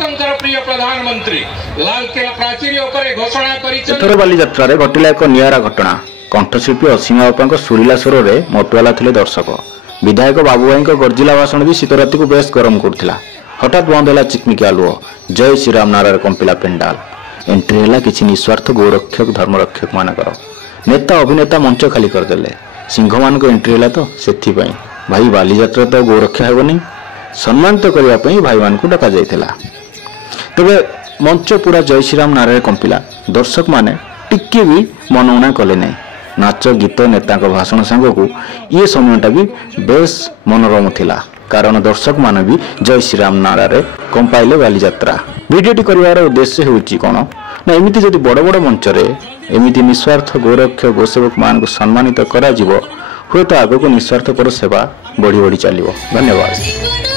ସମସ୍ତଙ୍କର ପ୍ରିୟ ପ୍ରଧାନମନ୍ତ୍ରୀ ଲାଲକିଲ୍ଲା ପ୍ରାଚୀର ଉପରେ ଘୋଷଣା କରିଛନ୍ତି। ଏଥର ବାଲିଯାତ୍ରାରେ ଘଟିଲା ଏକ ନିଆରା ଘଟଣା। କଣ୍ଠଶିଳ୍ପୀ ଅସୀମା ବାପାଙ୍କ ସୁରିଲା ସ୍ୱରରେ ମତୁଆଲା ଥିଲେ ଦର୍ଶକ। ବିଧାୟକ ବାବୁ ଭାଇଙ୍କ ଗର୍ଜିଲା ଭାଷଣ ବି ଶୀତ ରାତିକୁ ବେଶ ଗରମ କରୁଥିଲା। ହଠାତ୍ ବନ୍ଦ ହେଲା ଚିକମିକି ଆଲୁଅ। ଜୟ ଶ୍ରୀରାମ ନାରାରେ କମ୍ପିଲା ପେଣ୍ଡାଲ। ଏଣ୍ଟ୍ରି ହେଲା କିଛି ନିଃସ୍ୱାର୍ଥ ଗୋରକ୍ଷକ ଧର୍ମରକ୍ଷକ ମାନଙ୍କର। ନେତା ଅଭିନେତା ମଞ୍ଚ ଖାଲି କରିଦେଲେ। ସିଂହମାନଙ୍କ ଏଣ୍ଟ୍ରି ହେଲା ତ ସେଥିପାଇଁ। ଭାଇ ବାଲିଯାତ୍ରା ତ ଗୋରକ୍ଷା ହେବନି, ସମ୍ମାନିତ କରିବା ପାଇଁ ଭାଇମାନଙ୍କୁ ଡକାଯାଇଥିଲା। ତେବେ ମଞ୍ଚ ପୁରା ଜୟ ଶ୍ରୀରାମ ନାରାରେ କମ୍ପିଲା। ଦର୍ଶକମାନେ ଟିକେ ବି ମନଉଣା କଲେ ନାହିଁ। ନାଚ ଗୀତ ନେତାଙ୍କ ଭାଷଣ ସାଙ୍ଗକୁ ଇଏ ସମୟଟା ବି ବେଶ ମନୋରମ ଥିଲା, କାରଣ ଦର୍ଶକମାନେ ବି ଜୟ ଶ୍ରୀରାମ ନାରାରେ କମ୍ପାଇଲେ ବାଲିଯାତ୍ରା। ଭିଡ଼ିଓଟି କରିବାର ଉଦ୍ଦେଶ୍ୟ ହେଉଛି କ'ଣ ନା, ଏମିତି ଯଦି ବଡ଼ ବଡ଼ ମଞ୍ଚରେ ଏମିତି ନିଃସ୍ୱାର୍ଥ ଗୋରକ୍ଷ ଗୋସେବକମାନଙ୍କୁ ସମ୍ମାନିତ କରାଯିବ, ହୁଏତ ଆଗକୁ ନିଃସ୍ୱାର୍ଥପର ସେବା ବଢ଼ି ବଢ଼ି ଚାଲିବ। ଧନ୍ୟବାଦ।